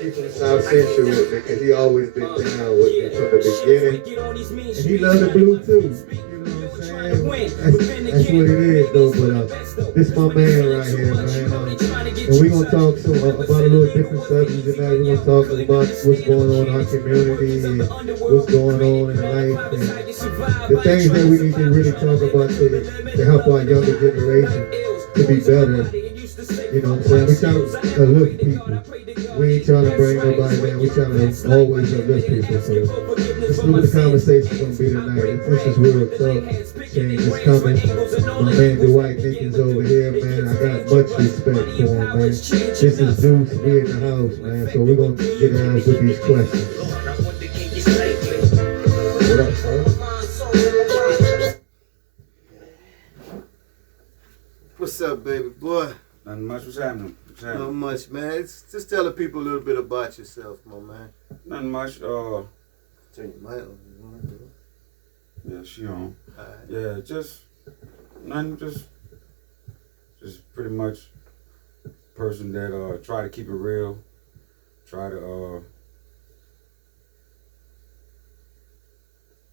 keeping the South Central with me because he always been down with me from the beginning. And he loved the blue too. You know what I'm saying? That's what it is though. But this my man right here, man. And we're gonna talk about a little different subjects tonight. We're gonna talk about what's going on in our community and what's going on in life and the things that we need to really talk about to help our younger generation to be better. You know what I'm saying? We trying to uplift people. We ain't trying to bring nobody down. We trying to always uplift people. So this is what the conversation's gonna be tonight. This is real talk. Change is coming. My man Dwight Nickens over here, man. I got much respect for him, man. This is Zeus. We in the house, man. So we're gonna get down with these questions. What up, sir? What's up, baby boy? Nothing much. What's happening? Not much, man. Just tell the people a little bit about yourself, my man. Nothing much. Turn your mic on. Yeah, she on. Right. Yeah, just nothing. Just pretty much person that try to keep it real. Try to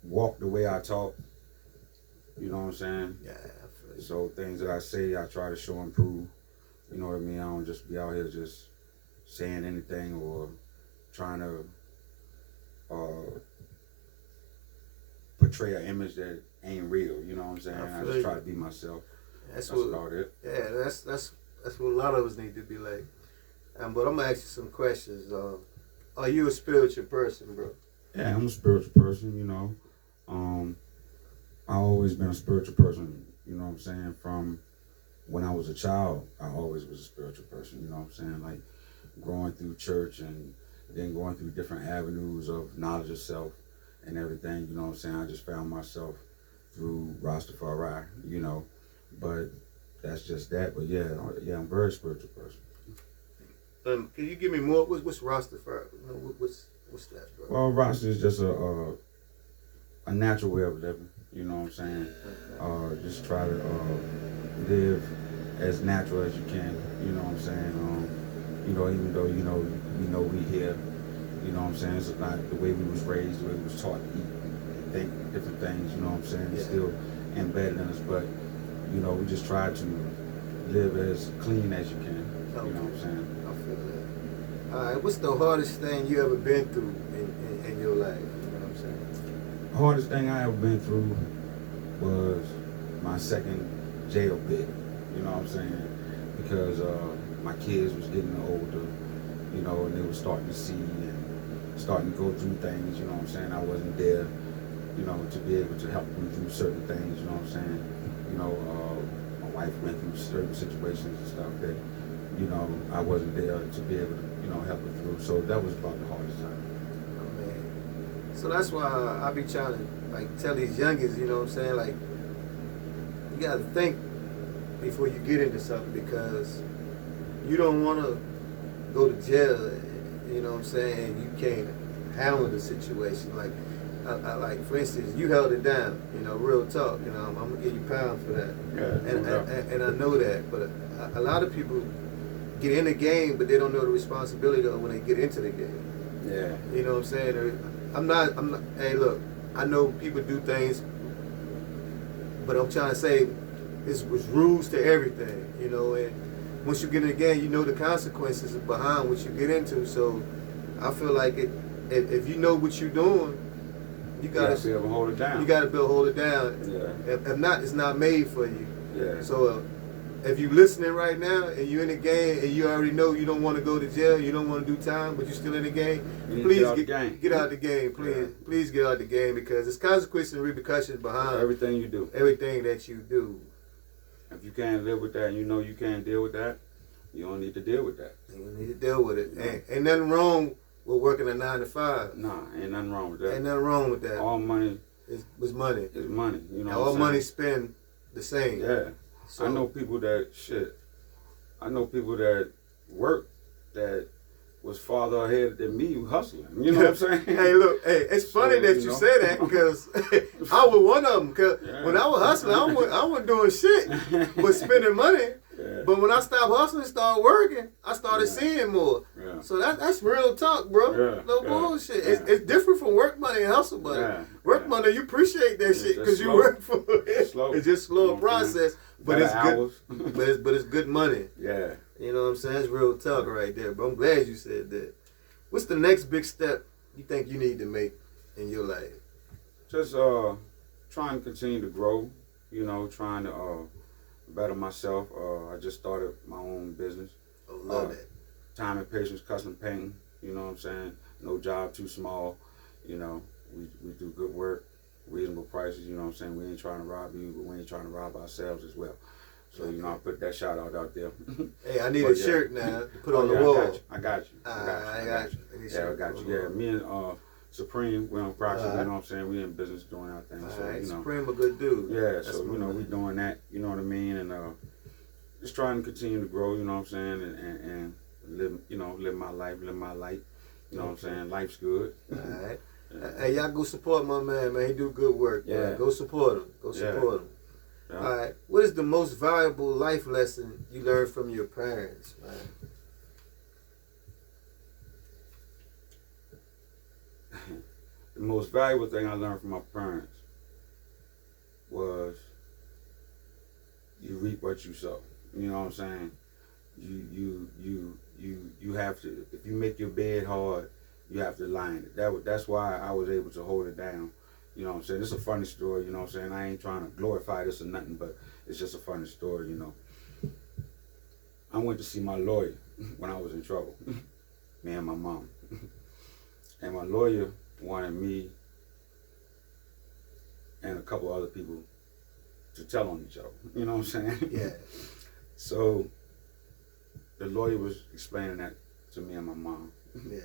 walk the way I talk. You know what I'm saying? Yeah, I feel you. So things that I say, I try to show and prove. You know what I mean? I don't just be out here just saying anything or trying to portray an image that ain't real. You know what I'm saying? I just try to be myself. That's about it. Yeah, that's what a lot of us need to be like. But I'm gonna ask you some questions. Are you a spiritual person, bro? Yeah, I'm a spiritual person. You know, I always been a spiritual person. You know what I'm saying? From when I was a child, I always was a spiritual person, you know what I'm saying? Like growing through church and then going through different avenues of knowledge of self and everything, you know what I'm saying? I just found myself through Rastafari, you know, but that's just that. But yeah, I'm a very spiritual person. Can you give me more? What's Rastafari? What's that, bro? Well, Rasta is just a natural way of living, you know what I'm saying? Just try to live as natural as you can, you know what I'm saying? You know, even though, you know we here, you know what I'm saying? It's not the way we was raised, the way we was taught to eat, think different things, you know what I'm saying? It's still embedded in us, but, you know, we just try to live as clean as you can, you know what I'm saying? I feel that. All right, what's the hardest thing you ever been through in your life, you know what I'm saying? The hardest thing I ever been through was my second jail bit, you know what I'm saying? Because my kids was getting older, you know, and they were starting to see and starting to go through things, you know what I'm saying? I wasn't there, you know, to be able to help them through certain things, you know what I'm saying? You know, my wife went through certain situations and stuff that, you know, I wasn't there to be able to, you know, help her through. So that was about the hardest time. Oh, man. So that's why I be trying to, like, tell these youngins, you know what I'm saying? Like, you gotta think before you get into something because you don't want to go to jail, you know what I'm saying? You can't handle the situation. Like, like for instance, you held it down, you know, real talk. You know, I'm gonna give you pounds for that. Yeah, and I know that, but a lot of people get in the game, but they don't know the responsibility of when they get into the game. Yeah. You know what I'm saying? I'm not. Hey, look, I know people do things, but I'm trying to say, it's rules to everything, you know. And once you get in the game, you know the consequences behind what you get into. So I feel like if you know what you're doing, you gotta be able to hold it down. You gotta be able to hold it down. Yeah. If not, it's not made for you. Yeah. So if you're listening right now and you're in the game and you already know you don't want to go to jail, you don't want to do time, but you're still in the game, please get out the game. Please get out the game because there's consequences and repercussions behind everything you do. Everything that you do. If you can't live with that and you know you can't deal with that, you don't need to deal with that. You don't need to deal with it. Ain't nothing wrong with working a 9 to 5. Nah, ain't nothing wrong with that. Ain't nothing wrong with that. All money is money. Is money. You know all money spent the same. Yeah. So, I know people that work that was farther ahead than me hustling. You know what I'm saying? Hey, look, it's funny that you say that because I was one of them. Cause when I was hustling, I wasn't doing shit but spending money. Yeah. But when I stopped hustling and started working, I started seeing more. Yeah. Yeah. So that's real talk, bro. Yeah, No yeah, bullshit. yeah. It's different from work money and hustle money. Yeah, Work yeah. money, you appreciate that It's shit just because you slow. work for it. It's slow. It's just slow You know what I'm process, but Better it's hours. good. But it's good money. Yeah. You know what I'm saying? It's real talk right there, bro. I'm glad you said that. What's the next big step you think you need to make in your life? Just trying to continue to grow. You know, trying to better myself. I just started my own business. Oh, love that. Time and Patience Custom Painting. You know what I'm saying? No job too small. You know, we do good work, reasonable prices. You know what I'm saying? We ain't trying to rob you, but we ain't trying to rob ourselves as well. So, you know, I put that shout out there. Hey, I need But a yeah. shirt now to put Oh, on the yeah, wall. I got you. I got you. I need a Yeah, I shirt got to you. put on Yeah, the me and Supreme, we're on process. Alright. You know what I'm saying? We in business doing our thing. wall. So, All right, you know. Supreme a good dude. Yeah, That's so my you know, man. we doing that, you know what I mean, and just trying to continue to grow, you know what I'm saying, and live my life, live my life, you know what I'm saying. Life's good. All right. Hey, y'all go support my man, man. He do good work. Man. Yeah. Go support him. Go Yeah. support him. Yeah. All right. What is the most valuable life lesson you learned from your parents, man? The most valuable thing I learned from my parents was you reap what you sow. You know what I'm saying? You have to, if you make your bed hard, you have to line it. That's why I was able to hold it down. You know what I'm saying? It's a funny story, you know what I'm saying? I ain't trying to glorify this or nothing, but it's just a funny story, you know. I went to see my lawyer when I was in trouble, me and my mom. And my lawyer wanted me and a couple other people to tell on each other. You know what I'm saying? Yeah. So the lawyer was explaining that to me and my mom. Yeah.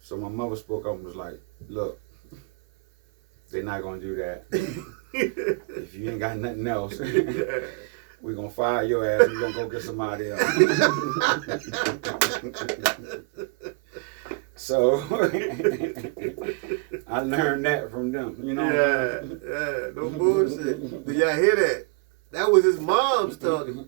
So my mother spoke up and was like, look, they're not gonna do that. If you ain't got nothing else, we're gonna fire your ass and we're gonna go get somebody else. So I learned that from them, you know. Yeah, no bullshit. Did y'all hear that? That was his mom's talking.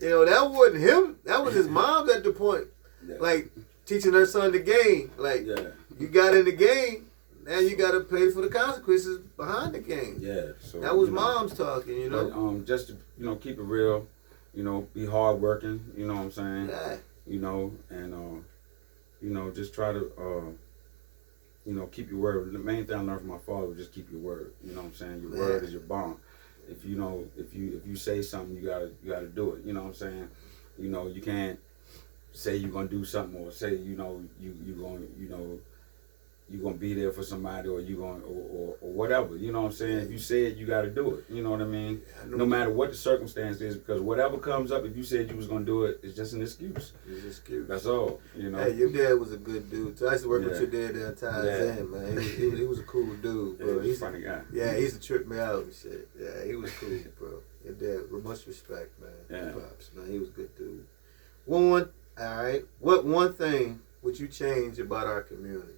You know, that wasn't him. That was his mom's at the point. Yeah. Like, teaching her son the game. Like, Yeah. you got in the game, now you got to pay for the consequences behind the game. Yeah. So That was you know, mom's talking, you know. But, just to, you know, keep it real, you know, be hard working, you know what I'm saying? Yeah. You know, and you know, just try to you know, keep your word. The main thing I learned from my father was just keep your word. You know what I'm saying? Your word is your bond. If you know, if you say something, you gotta do it. You know what I'm saying? You know, you can't say you're gonna do something or say, you know, you're gonna be there for somebody or you gonna or whatever. You know what I'm saying? If you say it, you gotta do it. You know what I mean? No matter what the circumstance is, because whatever comes up, if you said you was gonna do it, it's just an excuse. It's just cute. That's all. You know. Hey, your dad was a good dude. So I used to work with Yeah. your dad there at Times Yeah. End, man. He was a cool dude, Yeah, bro. he's a funny guy. Yeah, he used to trip me out and shit. Yeah, he was cool, bro. Your dad, with much respect, man. Yeah. Pops, man. He was a good dude. All right. What one thing would you change about our community?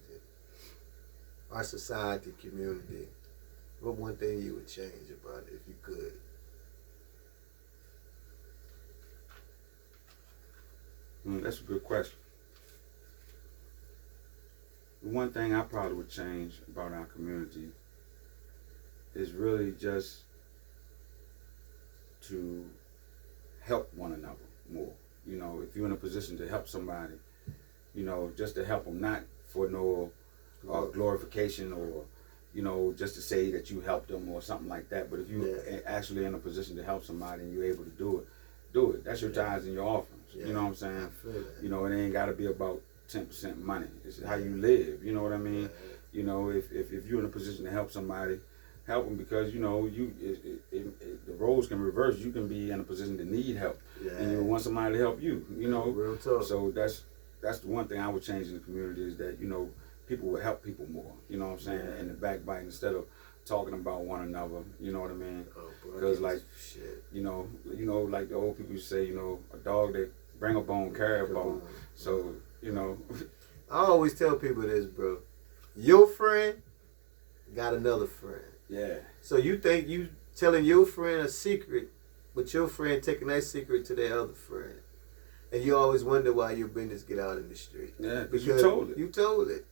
Our society, community? What one thing you would change about it if you could? That's a good question. The one thing I probably would change about our community is really just to help one another more. You know, if you're in a position to help somebody, you know, just to help them, not for no glorification or, you know, just to say that you helped them or something like that. But if you actually in a position to help somebody and you're able to do it. That's your tithes and your offerings. Yeah. You know what I'm saying? I feel that. You know, it ain't got to be about 10% money. It's how you live. You know what I mean? You know, if you're in a position to help somebody, help them, because, you know, the roles can reverse. You can be in a position to need help, and you want somebody to help you. You know, real talk. So that's the one thing I would change in the community, is that, you know, people would help people more. You know what I'm saying? And the backbiting, instead of talking about one another. You know what I mean? Because you know, like the old people say, you know, a dog that bring a bone carry a bone. So, you know. I always tell people this, bro. Your friend got another friend. Yeah. So you think you telling your friend a secret, but your friend taking that secret to their other friend. And you always wonder why your business get out in the street. Yeah, Because you told it. You told it.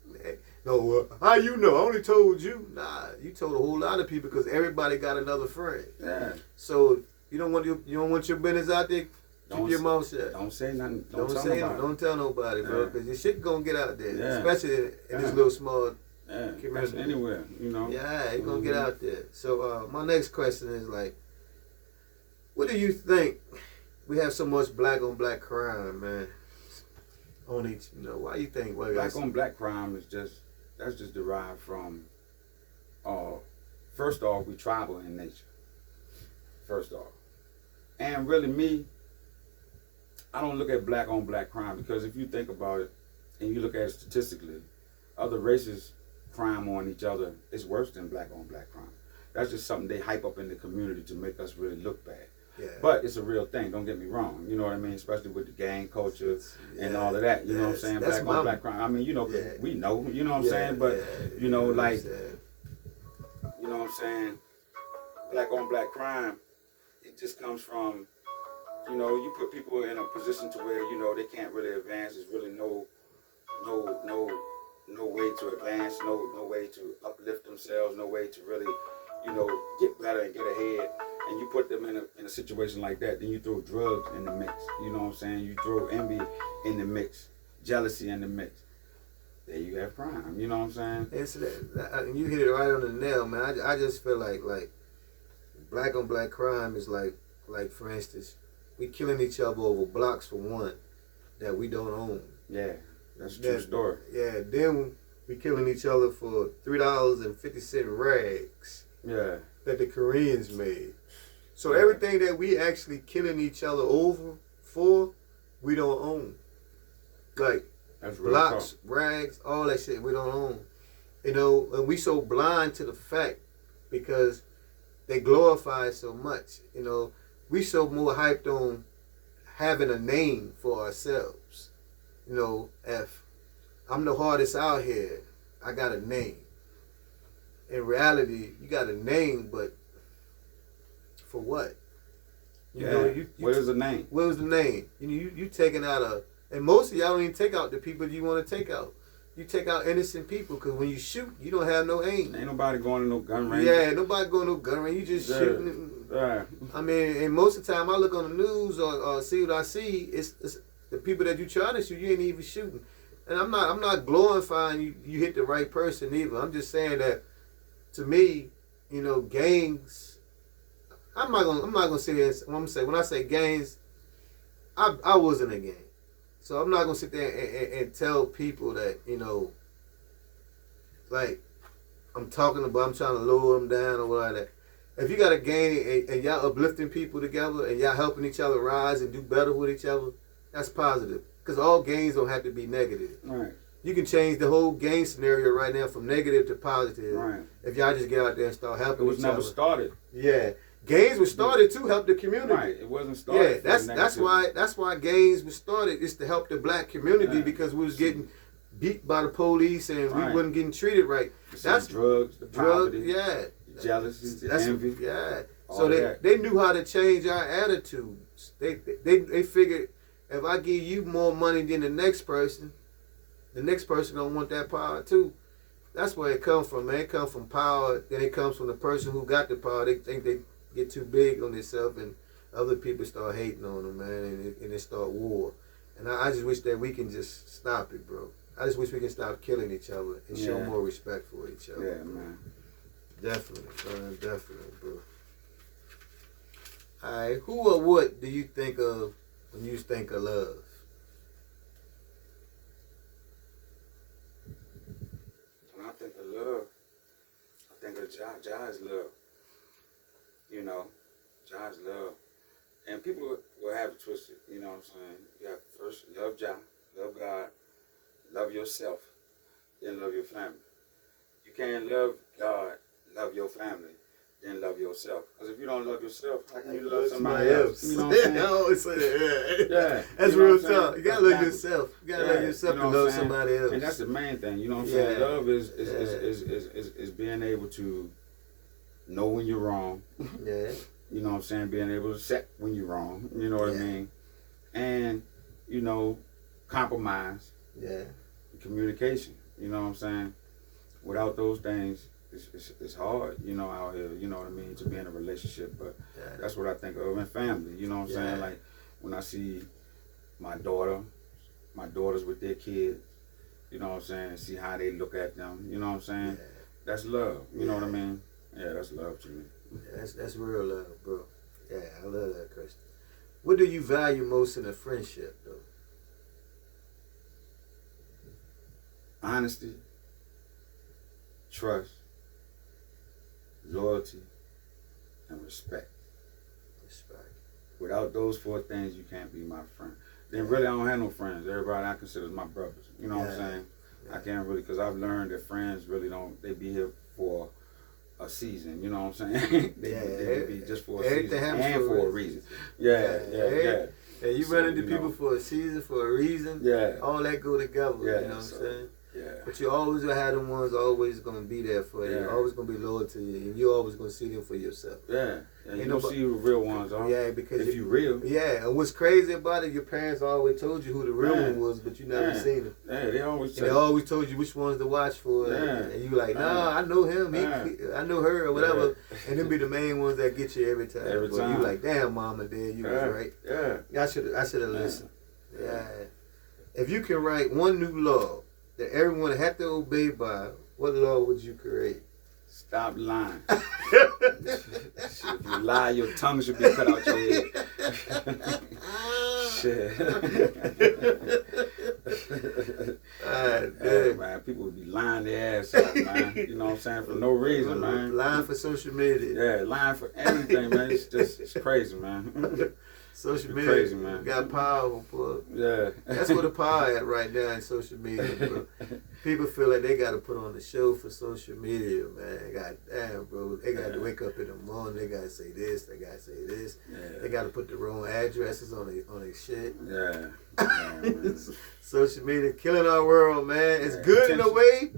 No, how you know? I only told you. Nah, you told a whole lot of people because everybody got another friend. Yeah. So you don't want your business out there. Keep your mouth shut. Don't say nothing. Don't tell say nobody. Don't tell nobody, bro, because your shit gonna get out there, Yeah. especially in this little small Yeah, that's anywhere, you know. Yeah, it's gonna get out there. So my next question is like, what do you think? We have so much black on black crime, man. On each, why you think? Well, Black on black crime is that's just derived from. First off, we tribal in nature. First off, and really me, I don't look at black on black crime because if you think about it, and you look at it statistically, other races crime on each other is worse than black on black crime. That's just something they hype up in the community to make us really look bad. Yeah. But it's a real thing, don't get me wrong. You know what I mean? Especially with the gang culture and all of that. You know what I'm saying? Black on black crime. I mean, we know, you know what I'm saying? But, you know what I'm saying? Black on black crime, it just comes from, you put people in a position to where, they can't really advance. There's really no way to advance, no way to uplift themselves, no way to really, get better and get ahead. And you put them in a situation like that, then you throw drugs in the mix. You know what I'm saying? You throw envy in the mix, jealousy in the mix. There you have crime. You know what I'm saying? It's you hit it right on the nail, man. I just feel like black on black crime is like for instance, we killing each other over blocks for one that we don't own. Yeah, that's a true story. Yeah, then we killing each other for $3.50 rags. Yeah. That the Koreans made. So everything that we actually killing each other over for, we don't own. Like that's real blocks, talk. rags, all that shit we don't own. And we so blind to the fact because they glorify it so much. We so more hyped on having a name for ourselves. If I'm the hardest out here, I got a name. In reality, you got a name, but for what? Where's the name? Where's the name? You taking out and most of y'all don't even take out the people you want to take out. You take out innocent people because when you shoot, you don't have no aim. Ain't nobody going to no gun range. Yeah, nobody going to no gun range. You just shooting. Yeah. I mean, and most of the time I look on the news or see what I see, it's the people that you try to shoot, you ain't even shooting. And I'm not glorifying you hit the right person either. I'm just saying that to me, gangs. I'm not gonna say this. When I say gangs, I wasn't a gang, so I'm not gonna sit there and tell people that like I'm trying to lower them down or whatever. If you got a gang and y'all uplifting people together and y'all helping each other rise and do better with each other, that's positive. Because all gangs don't have to be negative. Right. You can change the whole gang scenario right now from negative to positive. Right. If y'all just get out there and start helping each other. It was never started. Yeah. Gangs were started to help the community. Right. It wasn't started. Yeah, that's why gangs were started, is to help the black community because we was getting beat by the police and we wasn't getting treated right. That's drugs, the poverty, yeah. jealousy, the envy. Yeah. So they knew how to change our attitudes. They figured if I give you more money than the next person don't want that power too. That's where it comes from, man. It comes from power. Then it comes from the person who got the power. They think they get too big on themselves, and other people start hating on them, man, and it start war. And I just wish that we can just stop it, bro. I just wish we can stop killing each other and show more respect for each other. Yeah, man. Definitely, man. Definitely, bro. All right. Who or what do you think of when you think of love? When I think of love, I think of Jai's love. Jai's love. And people will have it twisted, you know what I'm saying? You have to first love Jai, love God, love yourself, then love your family. You can't love God, love your family, then love yourself. Because if you don't love yourself, how can you love somebody else? You know what I'm saying? I always say that. Yeah. That's real talk. You gotta love yourself. You gotta love yourself to love somebody else. And that's the main thing, you know what I'm saying? Love is being able to know when you're wrong. Yeah. You know what I'm saying? Being able to accept when you're wrong. You know what I mean? And you know, compromise, Yeah. communication. You know what I'm saying? Without those things, it's hard, you know, out here, you know what I mean, to be in a relationship. But Yeah. that's what I think of in family, you know what I'm saying? Yeah. Like when I see my daughters with their kids, you know what I'm saying, see how they look at them, you know what I'm saying? Yeah. That's love, you know what I Yeah. mean? Yeah, that's love to me. Yeah, that's real love, bro. Yeah, I love that, Christian. What do you value most in a friendship, though? Honesty, trust, loyalty, and respect. Respect. Without those four things, you can't be my friend. Then really, I don't have no friends. Everybody I consider my brothers. You know what I'm Yeah. saying? Yeah. I can't really, because I've learned that friends really don't, they be here for a season. You know what I'm saying? they be just for a everything season happens and for a reason. Yeah. And you So, run into you know. people for a season, for a reason. Yeah. All that go together. Yeah, You know what so- I'm saying? Yeah. But you always gonna have them ones always gonna be there for you. Yeah. Always gonna be loyal to you, and you always gonna see them for yourself. Yeah. And you Ain't don't nobody- see who the real ones are. Yeah, because If you real. Yeah, and what's crazy about it, your parents always told you who the real Yeah. one was, but you never Yeah. seen them. Yeah, they always And say. they always told you which ones to watch for, Yeah. and you like, nah, Yeah. I know him, Yeah. I know her, or whatever, Yeah. and them be the main ones that get you every time. Every But time. you like, damn, mom and dad, you Yeah. was right. Yeah. I should have Yeah. listened. Yeah. If you can write one new law that everyone had to obey by, what law would you create? Stop lying. Shit, if you lie, your tongue should be cut out your head. Shit. Alright, Hey, man, people would be lying their ass off, man. You know what I'm saying? For no reason, man. Lying for social media. Yeah, lying for anything, man. It's crazy, man. Social It's media crazy, man. got power, bro. Yeah. That's where the power at right now in social media, bro. People feel like they got to put on the show for social media, man. God damn, bro. They got to Yeah. wake up in the morning. They got to say this. They got to say this. Yeah. They got to put the wrong addresses on their shit. Yeah. Yeah, man. Social media killing our world, man. It's Yeah, good in a attention. way,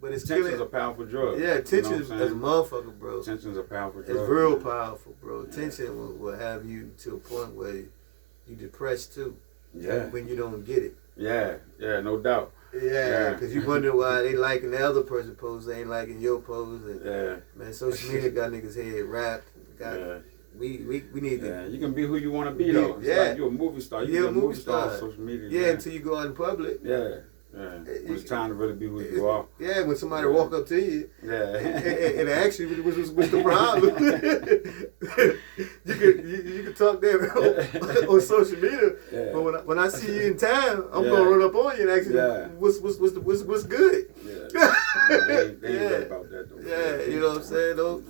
but it's Attention's killing. a powerful drug. Yeah, attention You know is what I'm a saying? motherfucker, bro. Attention's a powerful It's drug. real man. powerful, bro. Yeah. Attention will have you to a point where you depressed too Yeah. when you don't get it. Yeah. Yeah, no doubt. Yeah, Yeah. because you wonder why they liking the other person's post, they ain't liking your post. And, Yeah. man, social media got niggas' head wrapped. Got, Yeah. we need Yeah, to. you can be who you want to be Yeah, though. It's yeah. like you're a movie star. You Yeah, can be a movie star on star. social media. Yeah, man. until you go out in public. Yeah, yeah. When it's time to really be who you are. Yeah, when somebody walk up to you Yeah. and ask you what's the problem, you can talk there on social media. Yeah. But when I see you in town, I'm Yeah. gonna run up on you and ask you Yeah. what's good. Yeah. No, they ain't Yeah. right about that though. Yeah, you know what I'm saying? Though,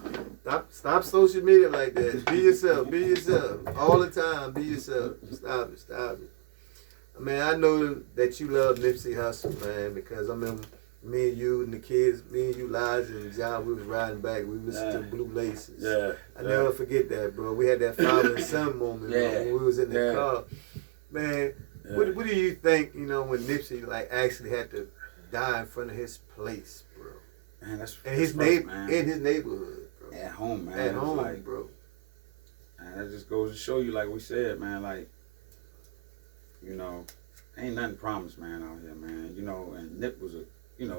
stop social media like that. Be yourself. Be yourself all the time. Be yourself. Stop it. Stop it. I mean, I know that you love Nipsey Hussle, man, because I remember me and you and the kids, me and you, Liza and John, we was riding back. We listened to Blue Laces. Yeah. I never forget that, bro. We had that father and son moment bro, Yeah. when we was in the Yeah. car. Man, Yeah. what do you think, when Nipsey like actually had to die in front of his place, bro? Man, that's And his rough, man. in his neighborhood, bro. At home, man. At It's home, like, bro. and that just goes to show you, like we said, man, like, ain't nothing promised, man, out here, man. And Nip was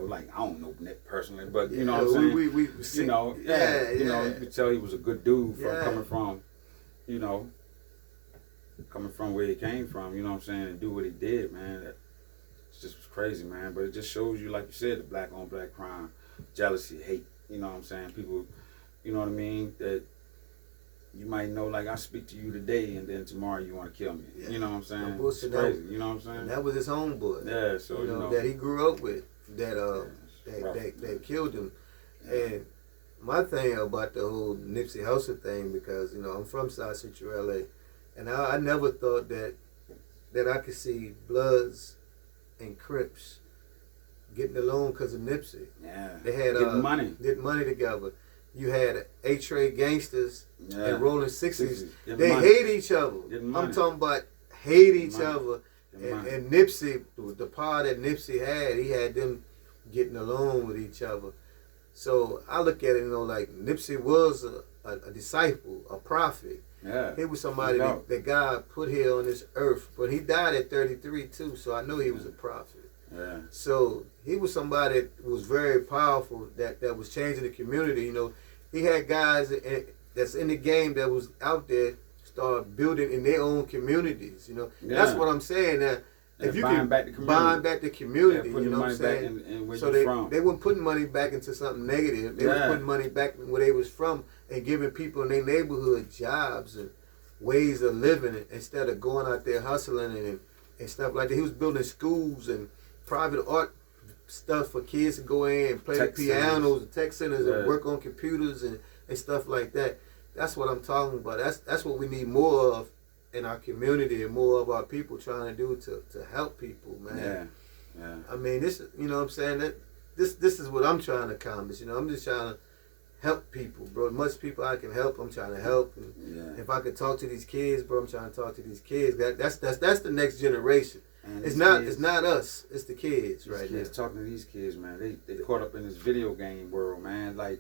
like, I don't know Nip personally, but you know what I'm saying? We you could tell he was a good dude Yeah. coming from where he came from, you know what I'm saying, and do what he did, man. That just was crazy, man. But it just shows you, like you said, the black on black crime, jealousy, hate, you know what I'm saying? People, you know what I mean, that you might know, like, I speak to you today and then tomorrow you want to kill me. Yeah. You know what I'm saying? No It's bullshit, crazy, you know what I'm saying? And that was his homeboy. Yeah, so, that he grew up with, that rough. that killed him. And my thing about the whole Nipsey Hussle thing, because I'm from South Central LA, and I never thought that I could see Bloods and Crips getting along because of Nipsey. Yeah. They had Getting money. Get money together. You had A-Trade Gangsters Yeah. and Rolling 60s. Getting They money. hate each other. Getting I'm money. talking about hate each Money. other. Getting money. And Nipsey, the power that Nipsey had, he had them getting along with each other. So I look at it, like Nipsey was a disciple, a prophet. Yeah. He was somebody No doubt. that God put here on this earth. But he died at 33 too, so I know he was a prophet. Yeah. So he was somebody that was very powerful, that was changing the community. You know, he had guys that's in the game that was out there start building in their own communities. You know, that's Yeah. what I'm saying. That if you buying can back the community. buying back the community, Yeah, putting you know the what I'm money back saying? in where So you they from. they weren't putting money back into something negative. They was Yeah. putting money back where they was from and giving people in their neighborhood jobs and ways of living instead of going out there hustling and stuff like that. He was building schools and private art stuff for kids to go in and play Tech the pianos, and tech centers, Yeah. and work on computers and stuff like that. That's what I'm talking about. That's what we need more of in our community and more of our people trying to do to help people, man. Yeah. Yeah. I mean, this, you know what I'm saying, that this is what I'm trying to accomplish. You know, I'm just trying to help people, bro. As much people I can help, I'm trying to help. And Yeah. if I could talk to these kids, bro, I'm trying to talk to these kids. That's the next generation. And It's these not kids- it's not us. It's the kids These right kids now. talking to these kids, man. They caught up in this video game world, man. Like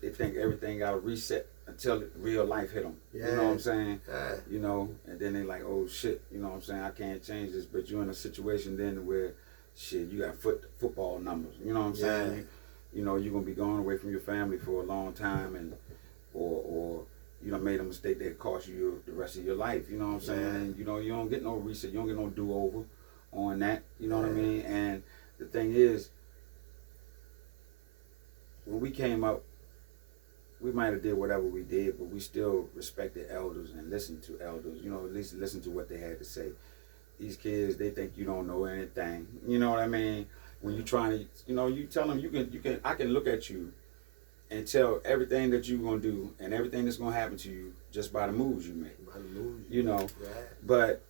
they think everything got to reset until real life hit them. You know what I'm saying? Yeah. You know, and then they like, oh shit, you know what I'm saying? I can't change this. But you're in a situation then where, shit, you got football numbers. You know what I'm saying? You know, you're gonna be going away from your family for a long time, and or you know made a mistake that cost you the rest of your life. You know what I'm saying? Yeah. And, you know, you don't get no reset. You don't get no do over on that. You know what I Yeah. mean? And the thing is, when we came up, we might have did whatever we did, but we still respected elders and listened to elders. You know, at least listen to what they had to say. These kids, they think you don't know anything. You know what I mean? When you trying to, you know, you tell them I can look at you and tell everything that you're gonna do and everything that's gonna happen to you just by the moves you make. You know, Yeah. but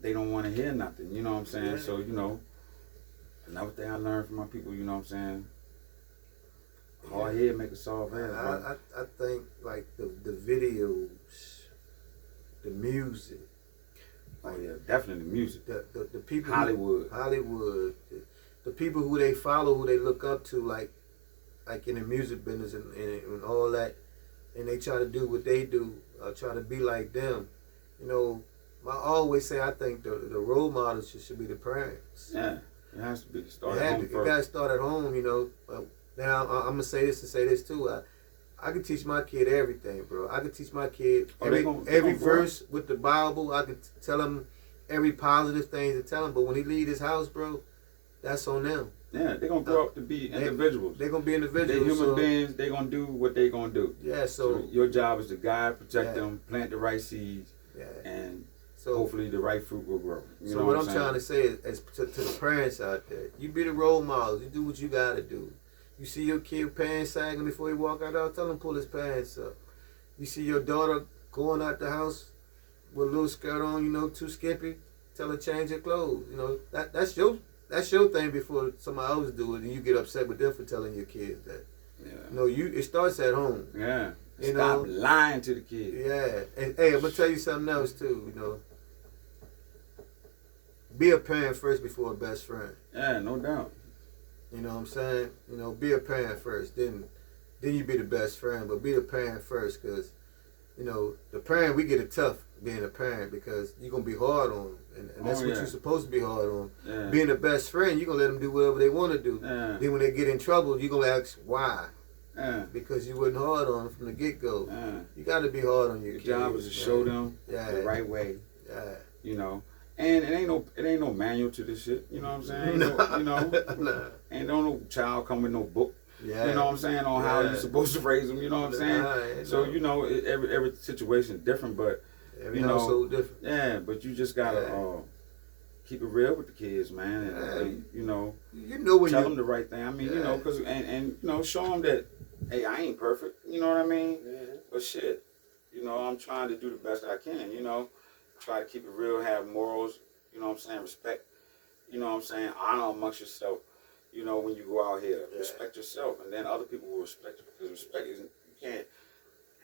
they don't want to hear nothing. You know what I'm saying? Yeah. So, you know, another thing I learned from my people, you know what I'm saying? Hard head make a soft head, bro. I think like the videos, the music, Oh yeah, definitely music. the people Hollywood. the people who they follow, who they look up to, like in the music business and all that, and they try to do what they do, try to be like them. You know, I always say I think the role models should be the parents. Yeah, it has to be started home It first. got to start at home, you know. Now I'm gonna say this and say this too. I can teach my kid everything, bro. I can teach my kid Oh, they every gonna grow. verse with the Bible. I can tell him every positive thing to tell him. But when he leave his house, bro, that's on them. Yeah, they're gonna grow up to be individuals. They're gonna be They're individuals. human so, beings. They're gonna do what they're gonna do. Yeah. So So your job is to guide, protect Yeah. them, plant the right seeds, yeah. and So hopefully the right fruit will grow. You So know what I'm saying? trying to say is to the parents out there, you be the role models. You do what you gotta do. You see your kid pants sagging before he walk out, tell him pull his pants up. You see your daughter going out the house with a little skirt on, you know, too skimpy, tell her change her clothes. You know, that's your thing before somebody else do it, and you get upset with them for telling your kids that. Yeah. No, it starts at home. Yeah. You Stop know? lying to the kids. Yeah, and hey, I'm gonna tell you something else too. You know, be a parent first before a best friend. Yeah, no doubt. You know what I'm saying? You know, be a parent first, then you be the best friend. But be the parent first, because you know the parent, we get it tough being a parent because you're gonna be hard on them, and that's Oh, what yeah. you're supposed to be hard on. Yeah. Being the best friend, you're gonna let them do whatever they want to do. Yeah. Then when they get in trouble, you're gonna ask why, Yeah. because you wasn't hard on them from the get go. Yeah. You got to be hard on your Your kids. job is to man. show them Yeah. the right way. Yeah. You know. And it ain't no manual to this shit. You know what I'm saying? Ain't no, you know, Nah. ain't no child come with no book. Yeah. You know what I'm saying, on how Yeah. you're supposed to raise them. You know what I'm saying? Nah, So you know, every situation is different, but every you know, household different. yeah, but you just gotta Yeah. keep it real with the kids, man, and, Yeah. and you know, You know when tell you them the right thing. I mean, you Yeah. know, cause and you know, show them that, hey, I ain't perfect. You know what I mean? But shit, you know, I'm trying to do the best I can. You know, try to keep it real, have morals. You know what I'm saying? Respect. You know what I'm saying? Honor amongst yourself. You know, when you go out here, Yeah. respect yourself, and then other people will respect you. Because respect isn't, you can't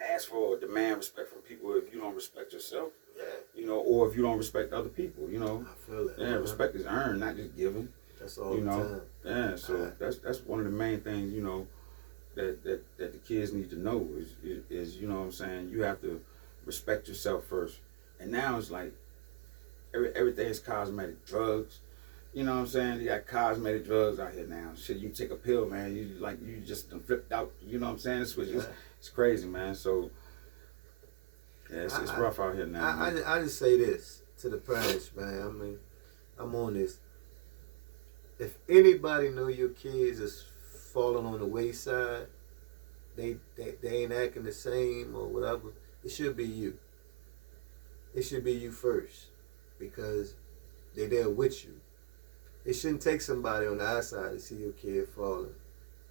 ask for or demand respect from people if you don't respect yourself. Yeah. You know, or if you don't respect other people. You know, I feel that. yeah, man. respect is earned, not just given. That's all You the know, time. yeah. So Right. that's one of the main things. You know, that the kids need to know is you know what I'm saying. You have to respect yourself first. And now it's like everything is cosmetic, drugs. You know what I'm saying? You got cosmetic drugs out here now. Shit, you take a pill, man. You just done flipped out. You know what I'm saying? It's crazy, man. So yeah, it's rough out here now. I just say this to the parents, man. I mean, I'm on this. If anybody know your kids is falling on the wayside, they ain't acting the same or whatever, it should be you. It should be you first, because they there with you. It shouldn't take somebody on the outside to see your kid falling.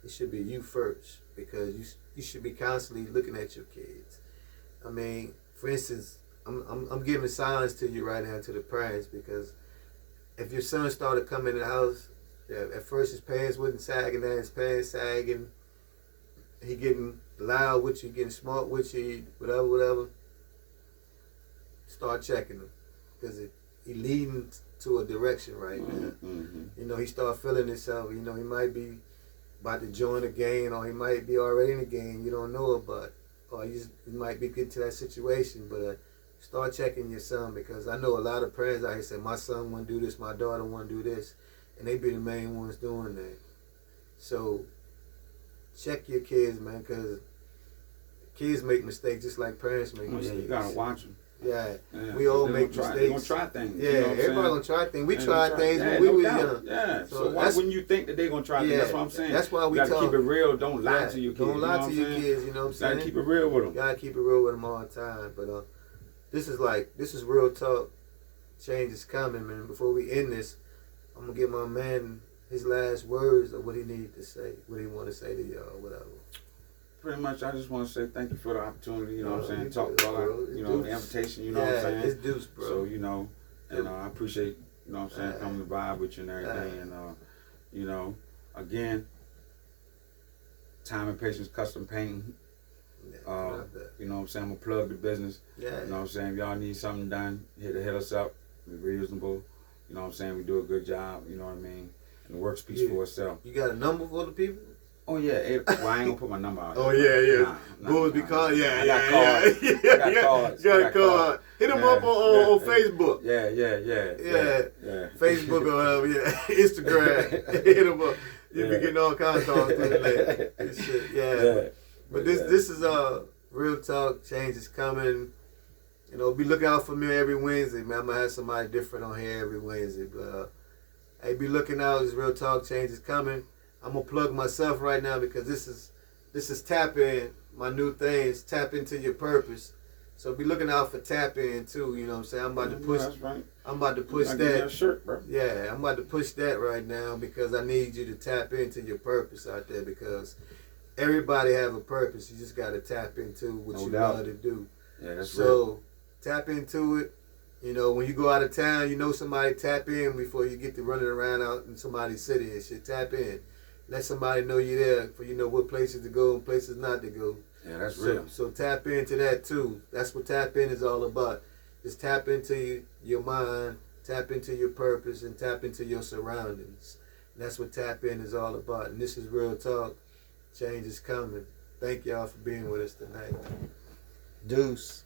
It should be you first, because you should be constantly looking at your kids. I mean, for instance, I'm giving signs to you right now, to the parents, because if your son started coming in the house, at first his pants wasn't sagging, now his pants sagging, he getting loud with you, getting smart with you, whatever, start checking him, because he leading to a direction right now. Mm-hmm. You know, he start feeling himself. You know, he might be about to join a gang, or he might be already in the gang. You don't know about, or he might be getting to that situation. But start checking your son, because I know a lot of parents out here say, my son want to do this, my daughter want to do this, and they be the main ones doing that. So check your kids, man, because kids make mistakes just like parents make mistakes. Yeah, you gotta watch them. Yeah, we all make mistakes. They're gonna try things. Yeah, you know what everybody gonna try things. We tried things yeah, when we no was doubt. young. Yeah, so why wouldn't you think that they're gonna try things? That's what I'm saying. That's why we gotta talk. keep it real. Don't lie to your kids. Don't lie to your saying? kids. You know what I'm saying? Gotta keep it real with them. Gotta keep it real with them all the time. But this is real talk. Change is coming, man. Before we end this, I'm gonna give my man his last words of what he needs to say, what he want to say to y'all, whatever. Pretty much, I just want to say thank you for the opportunity. You know what I'm saying? Talk about the invitation. You know what I'm saying? It's deuce, bro. So and I appreciate what I'm saying, coming to vibe with you and everything. And again, Time and Patience Custom Painting. You know what I'm saying? I'm gonna plug the business. Yeah. You know what I'm saying? If y'all need something done, hit us up. We're reasonable. You know what I'm saying? We do a good job. You know what I mean? And the work speaks for itself. You got a number for the people? Oh yeah, well I ain't gonna put my number out. Oh yeah. Bulls be calling. I got cards. I got cards. You got a card. Hit them up on Facebook. Yeah. Facebook or whatever. Yeah, Instagram. Hit them up. You be getting all kinds of calls through the net. Shit. Yeah. But this is real talk. Change is coming. You know, be looking out for me every Wednesday, man. I'm gonna have somebody different on here every Wednesday. But hey, be looking out. This real talk. Change is coming. I'm gonna plug myself right now, because this is Tap In, my new thing. Is Tap Into Your Purpose. So be looking out for Tap In too. You know what I'm saying? I'm about to push. That's right. I'm about to push Get that. that shirt, bro. Yeah, I'm about to push that right now, because I need you to tap into your purpose out there, because everybody have a purpose. You just gotta tap into what you love to do. Yeah, that's so tap into it. You know, when you go out of town, you know somebody, tap in before you get to running around out in somebody's city and shit. Tap in. Let somebody know you're there, for you know what places to go and places not to go. Yeah, that's real. So tap into that too. That's what tap in is all about. Just tap into your mind, tap into your purpose, and tap into your surroundings. And that's what tap in is all about. And this is real talk. Change is coming. Thank y'all for being with us tonight. Deuce.